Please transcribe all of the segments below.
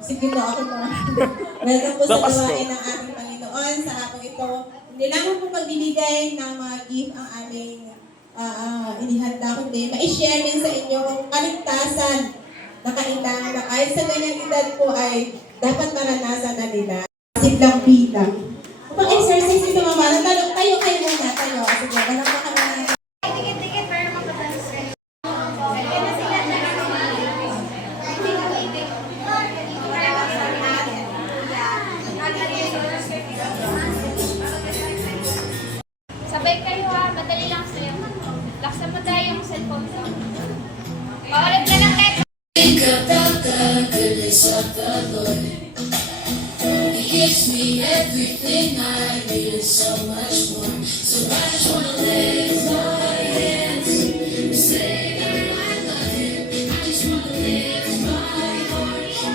Sige po, ako po. Welcome po sa gawain ng ating Panginoon sa araw ito. Hindi lamang po pagbibigay ng mga gift ang aming inihanda, kundi ma-share din sa inyo ang kaligtasan na kailangan na kahit sa ganyang edad po ay dapat maranasan na nila. Siglang bilang. Kung exercise ito mga tayo muna, tayo. Sige, walang pa kami na. Dikit-dikit para makatansin. Sabay kayo ha, madali lang sa'yo. Laksan mo tayo yung cellphone ko. Paulit na lang tayo. Think about the goodness of the Lord. He gives me everything I need and so much more. So I just wanna lift my hands and say that I love Him. I just wanna lift my heart in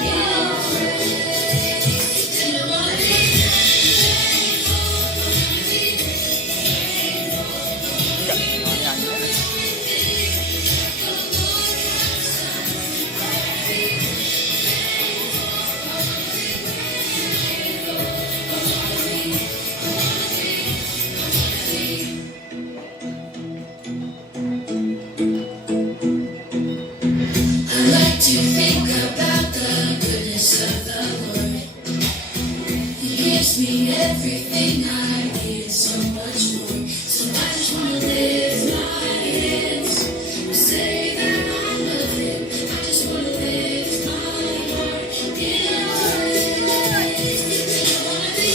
praise. And I wanna be thankful, wanna be thankful, I like to think about the goodness of the Lord. He gives me everything I need and so much more. So I just wanna lift my hands and say that I love Him. I just wanna lift my heart in praise. And I wanna be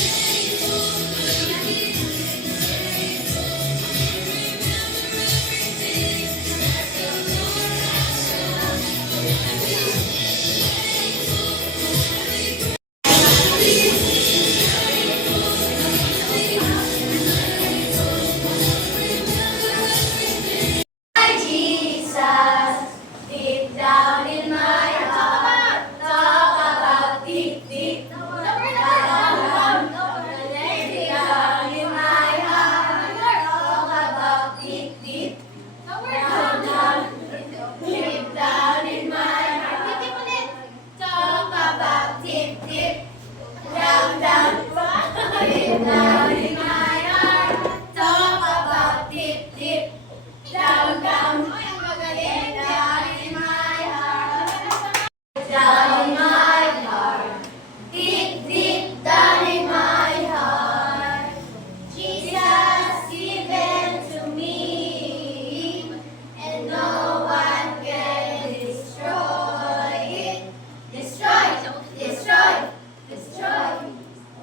thankful, wanna be grateful, wanna remember everything that the Lord has done. I wanna be thankful, wanna be grateful, wanna be grateful, wanna remember everything. Hi, Jesus, deep down in my heart, talk about deep, deep, down in my heart, talk about deep, deep, down in my heart, talk about deep, deep, down in my heart, talk about deep, deep. Down in my heart. Down in my heart. Deep, deep down in my heart. Jesus given to me, and no one can destroy it. Destroy.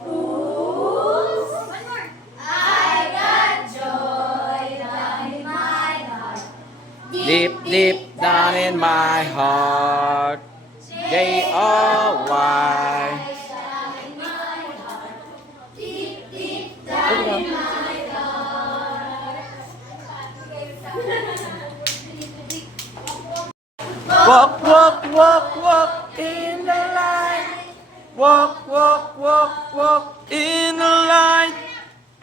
Ooh. One more. I got joy down in my heart. Deep, deep down in my heart, J-O-Y. Down in my heart. Deep, deep down in my heart. Walk, walk, walk, walk in the light. Walk, walk, walk, walk in the light.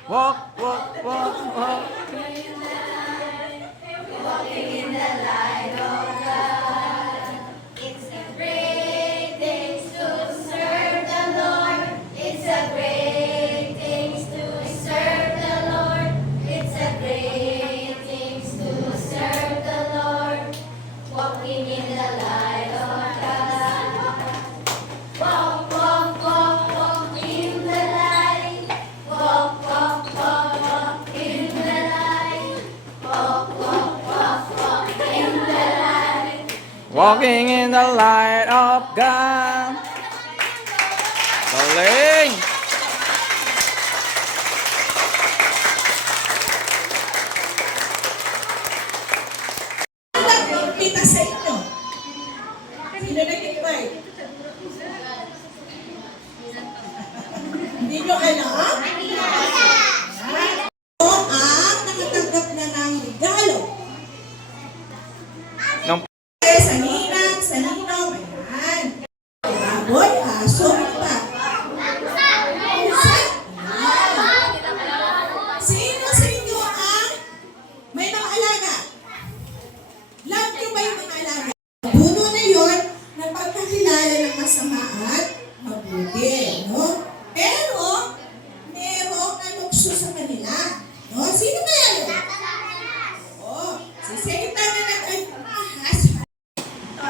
Walk, walk, walk, walk. Walking in the light of God. It's a great thing to serve the Lord. It's a great thing to serve the Lord. It's a great thing to serve the Lord. Walking in the light of God. Walk, walk, walk, walk in the light. Walk, walk, walk, walk in the light. Walk, walk, walk, walk in the light. Walking in the light of God. Galing! Pita sa inyo. Sino nag-invite? Hindi nyo alam? Ito ang nakatanggap na ng regalo. Nung Sa ninang, sa ninong, ayan. Baboy, aso, pa. Sino sa inyo ang may mga alaga? Love nyo ba yung mga alaga? Puno na yon ng pagkakilala ng masama at mabuti, no? Pero, merong nanukso sa kanila, no? Sino ba yan? Oo, si Satan na nag-ahas. Ito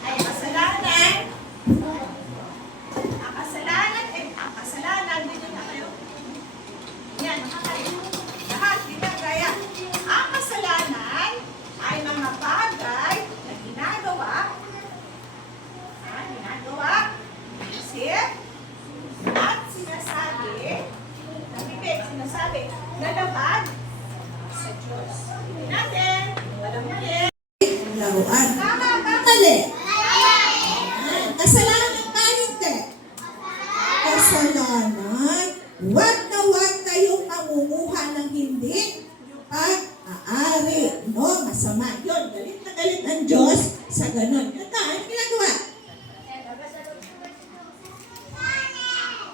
ay kasalanan. Ang kasalanan, dito na kayo. Yan, lahat, ginagaya. Ang kasalanan ay mga bagay na ginagawa, isip, at sinasabi na labag sa Diyos. Hindi natin, alam natin. Laruan. Mali. Kasalanan ba hindi? Kasalanan. Huwag kayong mangunguha ng hindi pag-aari. No, masama yun. Galit na galit ang Diyos sa ganun. Ito, ano ginagawa?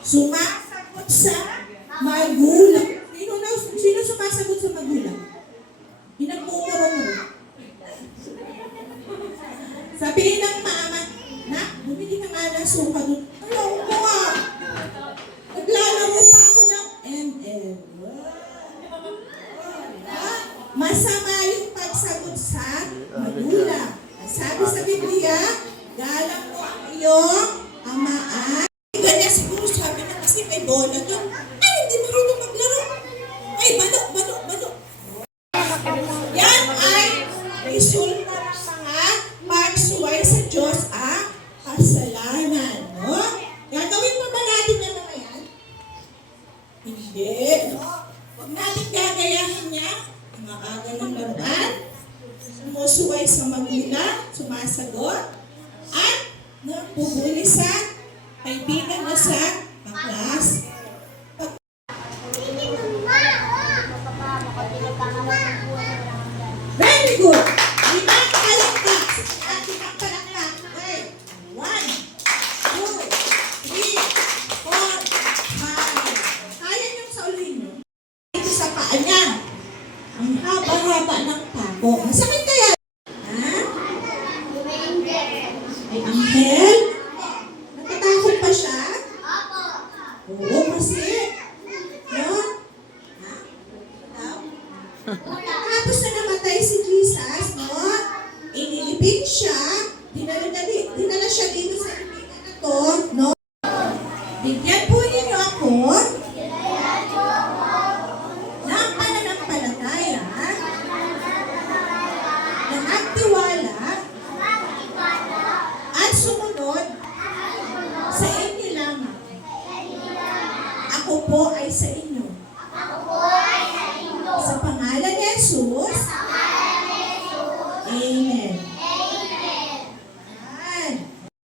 Sumasagot sa magulang. Sino sumasagot sa magulang? Pinagmumuro-muro. Sabihin ng mama, na, bumili ka nga ng suka doon. Alam ko nga. Naglalaro pa ako ng ML. Masama yung pagsagot sa magulang. Sabi sa Biblia, galang mo ang iyong amaan. Ganyan siguro sabi na kasi may bola doon. Ay, hindi marunong maglaro. Ay, balo. Yan ay resulta ng mga pagsuway sa Diyos ang kasalanan. No? Gagawin pa ba natin na mga yan? Hindi. No? Huwag natin gagayahin niya. Maaga ng laruan, sumusuway sa magulang, sumasagot, at napubuli sa kaibigan na sa kaklas. Very good! Limang palakpak. Limang palakpak. Okay. 1, 2, 3, 4, 5. Kaya niyong saulihin niyo. Ito sa paa niya. Ang haba-haba ng pako. Masakit kaya? Ha? Ay, anghel? Natatakot pa siya? Oo, kasi. No? Ha? Tapos na namatay si Jesus, no? Inilipin siya. Dinala siya dito sa libingan na to, no? Bigyan po ninyo ako ng pananampalataya na nagtiwala at sumunod sa inyo lamang. Ako po ay sa inyo. Sa pangalan ni Jesus. Amen. Amen.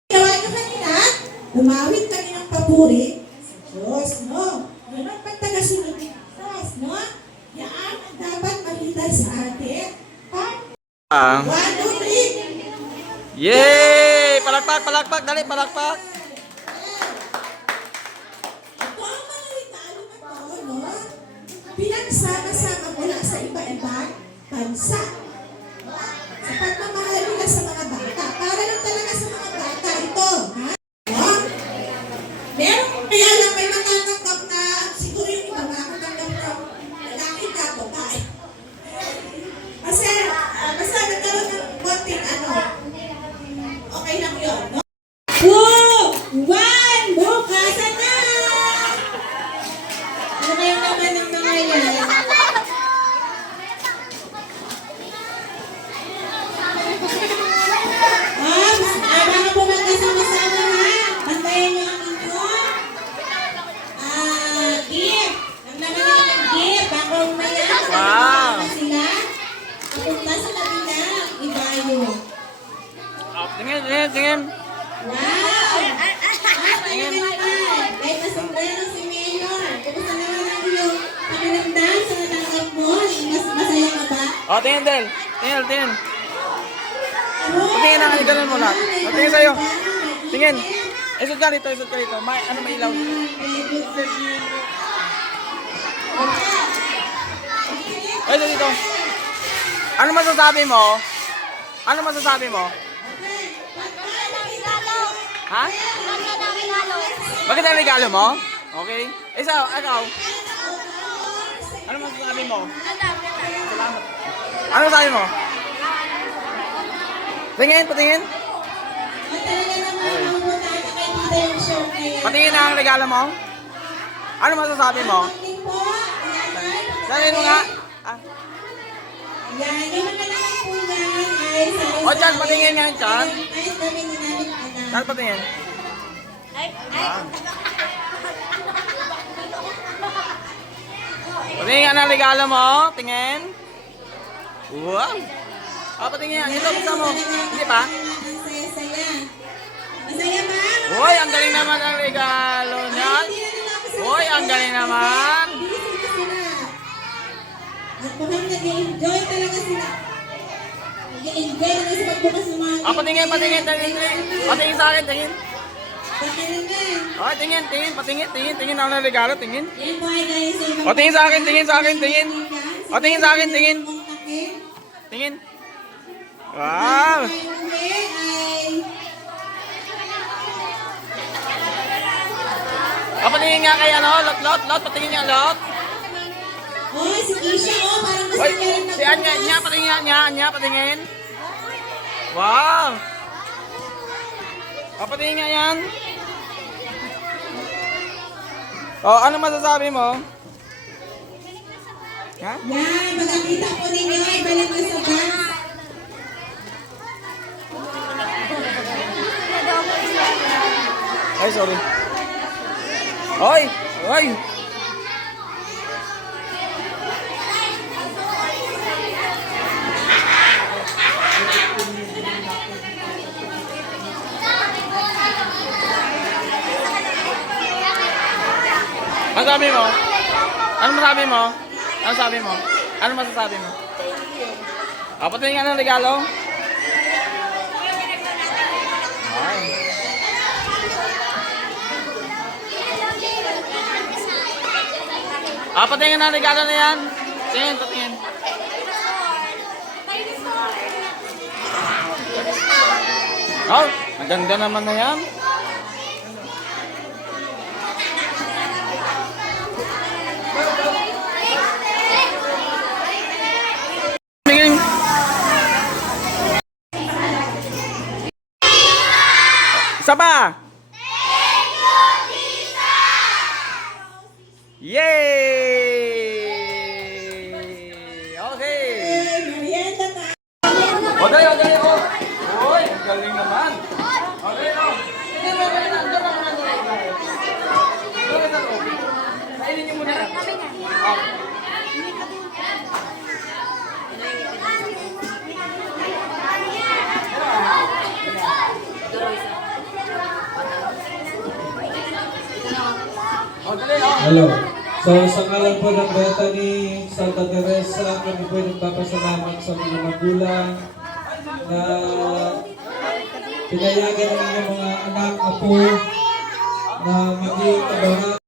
Ginawa niyo kanina, umawit kami ng papuri sa Diyos, no? Yun ang pagtagasunod ni Jesus, no? Yan ang dapat makita sa atin. Ang 1, 2, 3. Yay! Palakpak! Dali, palakpak! Ito ang mga regalo na to, no? Pinagsama-sama mula sa iba-ibang bansa. Sa pagmamahal nila sa mga bata. Para lang talaga sa mga bata ito. Ha? No? Meron kaya lang may matatanggap na siguro yung iba makatanggap na lalaki ka, babae. Kasi basta nagkaroon ng konting okay lang yun, no? Wow! 1! Bukasan na! Ano kayo naman ng mga yan? Baka po magkasama-sama ha. Bantayan niyo ang inyong gift. Ang naman nila ng gift. Baka umaya. Wow! Sila. Papunta sa kabila. Ibayo. Tingin! Wow! Tayo naman. Kahit na sombrero si Mayor. Kumusta naman ang iyong pakiramdam sa natanggap mo? Mas masaya ka ba? O, tingin din! Tingin! Tingin na, ganun mo lang. Tingin sa'yo. Tingin! Isot ka rito. May ilaw? Ay, dito. Ano masasabi mo? Ha? Bakit ang regalo mo? Okay. Isa, ikaw. Ano masasabi mo? Salamat. Ano masasabi mo? Tingin, patingin. O talaga naman mabubuta ka kay Tita yung show ngayon. Patingin ang regalo mo. Ano masasabi mo? Pagdating po, ayan, Sabihin mo nga. Ah. Ayan, yung mga naman po yan ay sari-sari. O, Chan, patingin nga, Chan. Ay, gawin din namin anak. Saan patingin? Patingin nga ng regalo mo. Tingin. Wow. O, patingin nga. Ito, gusto mo. Hindi pa? Ang saya-saya. Masaya ba? Uy, ang galing naman ang regalo niya. Uy, ang galing naman. Busy na sila. At mukhang nag-enjoy talaga sila. Nag-enjoy na sa pagbukas ng mga Patingin, patingin, tingin. Patingin sa akin, tingin. Patingin. O, tingin, tingin, patingin, tingin. Tingin ako ng regalo, tingin. Yan po ay guys. O, tingin sa akin, tingin sa akin, tingin. O, tingin sa akin, tingin. Tingin. Wow. O, patingin nga kay ano, lot, patingin nga lot. Oh, si Kisha, oh, parang gusto Uy, niya rin si Anya, patingin nga, Anya, patingin. Wow. O, patingin nga yan. O, ano masasabi mo? Ha? Yan, pagkakita po ninyo, ay balik na sa box. Ay, sorry. Oy! Oy! Ano sabi mo? Ano masabi mo? Ano sabi mo? Ano masasabi mo? Patingin nga ng regalo. Ay. Patingin nga ng regalo na yan. Tingin, patingin. Oh, ang ganda naman na yan. Tingin. Isa pa. Yay! Okay. Merienda tayo. O, dali, o, dali, o. Uy, ang galing naman. O, dali, o. Hindi, may na. Doon na, doon na. Kainin niyo muna. O. O, dali, o. Hello. So, sa ngalan po ng Bethany Santa Teresa, kami po nagpapasalamat sa mga magulang na pinayagan ng inyong mga anak, apo, na maging kabarat